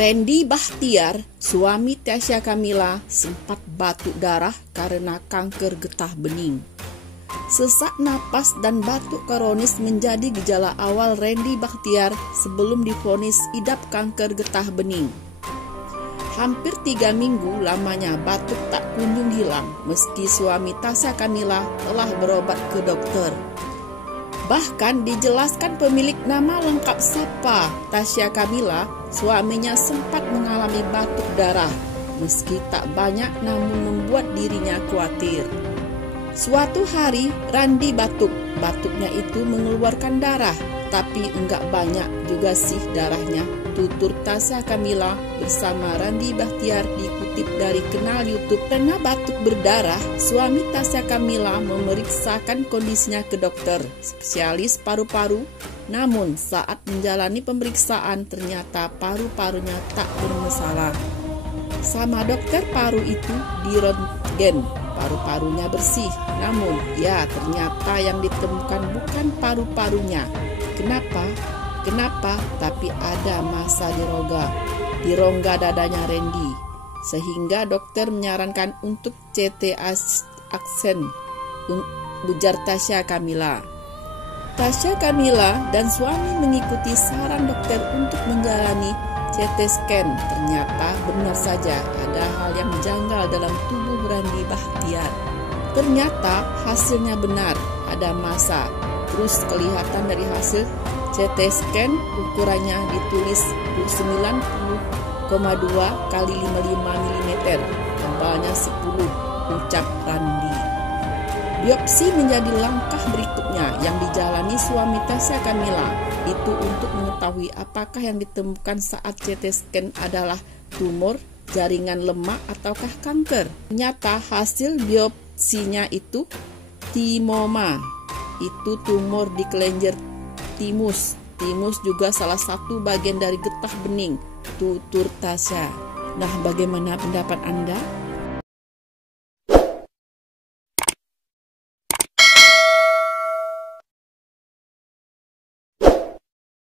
Randy Bahtiar, suami Tasya Kamila, sempat batuk darah karena kanker getah bening. Sesak napas dan batuk kronis menjadi gejala awal Randy Bahtiar sebelum divonis idap kanker getah bening. Hampir 3 minggu lamanya batuk tak kunjung hilang meski suami Tasya Kamila telah berobat ke dokter. Bahkan dijelaskan pemilik nama lengkap Sapa Tasya Kamila, suaminya sempat mengalami batuk darah. Meski tak banyak namun membuat dirinya khawatir. Suatu hari Randy batuk, batuknya itu mengeluarkan darah, tapi enggak banyak juga sih darahnya, tutur Tasya Kamila bersama Randy Bahtiar dikutip dari kanal YouTube. Karena batuk berdarah, suami Tasya Kamila memeriksakan kondisinya ke dokter spesialis paru-paru. Namun saat menjalani pemeriksaan ternyata paru-parunya tak bermasalah. Sama dokter paru itu di röntgen, paru-parunya bersih. Namun ya ternyata yang ditemukan bukan paru-parunya. Kenapa? Tapi ada massa di rongga dadanya Randy. Sehingga dokter menyarankan untuk CT aksen, ujar Tasya Kamila. Tasya Kamila dan suami mengikuti saran dokter untuk menjalani CT scan. Ternyata benar saja ada hal yang janggal dalam tubuh Randy Bahtiar. Ternyata hasilnya benar, ada massa. Terus kelihatan dari hasil CT scan ukurannya ditulis 90,2 kali 55 mm, tebalnya 10, ucap Randy. Biopsi menjadi langkah berikutnya yang dijalani suami Tasya Kamila, itu untuk mengetahui apakah yang ditemukan saat CT scan adalah tumor, jaringan lemak ataukah kanker. Ternyata hasil biopsinya itu timoma, itu tumor di kelenjar timus. Timus juga salah satu bagian dari getah bening, tutur Tasya. Nah, bagaimana pendapat Anda?